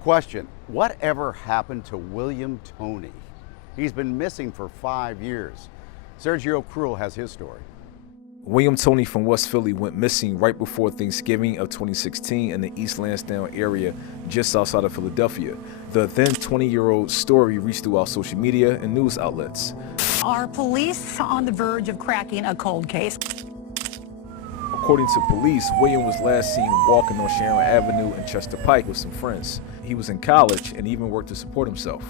Question, whatever happened to William Toney? He's been missing for 5 years. Sergio Cruel has his story. William Toney from West Philly went missing right before Thanksgiving of 2016 in the East Lansdowne area just outside of Philadelphia. The then 20-year-old story reached throughout social media and news outlets. Are police on the verge of cracking a cold case? According to police, William was last seen walking on Sharon Avenue and Chester Pike with some friends. He was in college and even worked to support himself.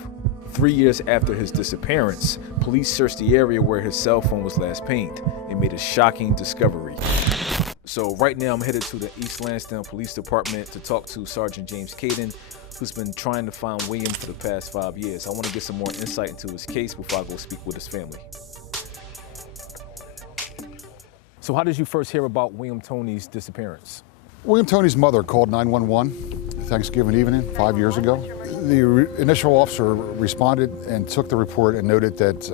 3 years after his disappearance, police searched the area where his cell phone was last pinged and made a shocking discovery. So right now I'm headed to the East Lansdowne Police Department to talk to Sergeant James Caden, who's been trying to find William for the past 5 years. I want to get some more insight into his case before I go speak with his family. So how did you first hear about William Toney's disappearance? William Toney's mother called 911 Thanksgiving evening 5 years ago. The initial officer responded and took the report and noted that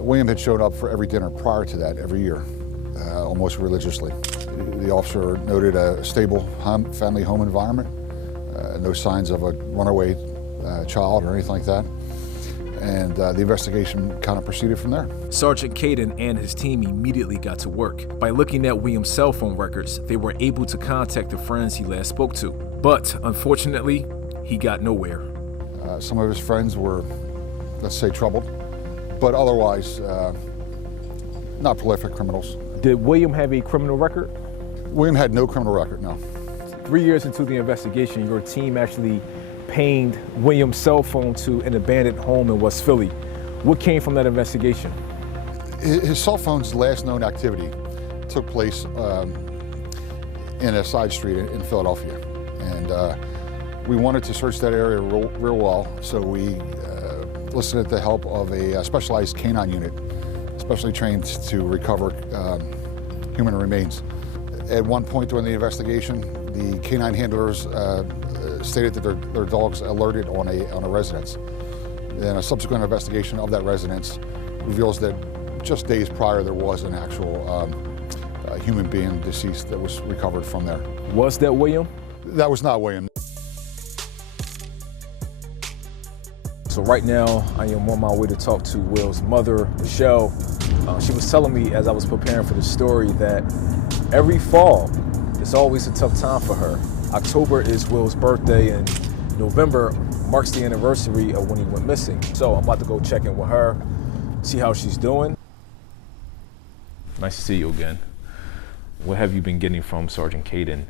William had showed up for every dinner prior to that every year, almost religiously. The officer noted a stable family home environment, no signs of a runaway child or anything like that. And the investigation kind of proceeded from there. Sergeant Caden and his team immediately got to work. By looking at William's cell phone records, they were able to contact the friends he last spoke to. But unfortunately, he got nowhere. Some of his friends were, let's say, troubled, but otherwise not prolific criminals. Did William have a criminal record? William had no criminal record, no. 3 years into the investigation, your team actually pinged William's cell phone to an abandoned home in West Philly. What came from that investigation? His cell phone's last known activity took place in a side street in Philadelphia. And we wanted to search that area real well, so we enlisted the help of a specialized canine unit, specially trained to recover human remains. At one point during the investigation, the canine handlers stated that their dogs alerted on a residence. And a subsequent investigation of that residence reveals that just days prior there was an actual human being deceased that was recovered from there. Was that William? That was not William. So right now I am on my way to talk to Will's mother, Michelle. She was telling me as I was preparing for the story that every fall it's always a tough time for her. October is Will's birthday and November marks the anniversary of when he went missing. So I'm about to go check in with her, see how she's doing. Nice to see you again. What have you been getting from Sergeant Caden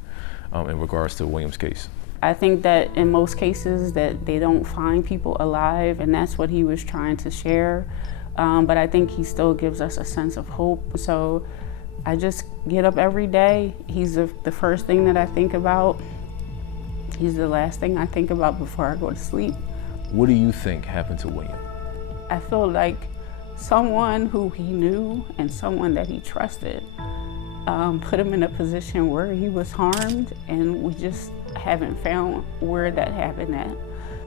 in regards to William's case? I think that in most cases that they don't find people alive, and that's what he was trying to share. But I think he still gives us a sense of hope. So I just get up every day. He's the first thing that I think about. He's the last thing I think about before I go to sleep. What do you think happened to William? I feel like someone who he knew and someone that he trusted put him in a position where he was harmed, and we just haven't found where that happened at.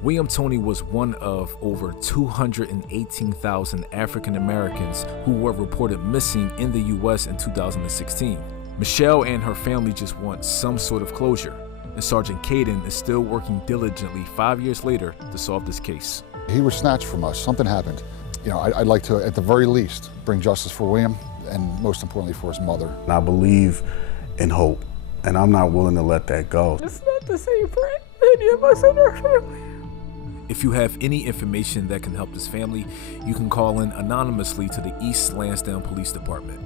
William Toney was one of over 218,000 African Americans who were reported missing in the U.S. in 2016. Michelle and her family just want some sort of closure, and Sergeant Caden is still working diligently 5 years later to solve this case. He was snatched from us. Something happened. You know, I'd like to, at the very least, bring justice for William, and most importantly for his mother. I believe in hope, and I'm not willing to let that go. It's not the same for any of us in our family. If you have any information that can help this family, you can call in anonymously to the East Lansdowne Police Department.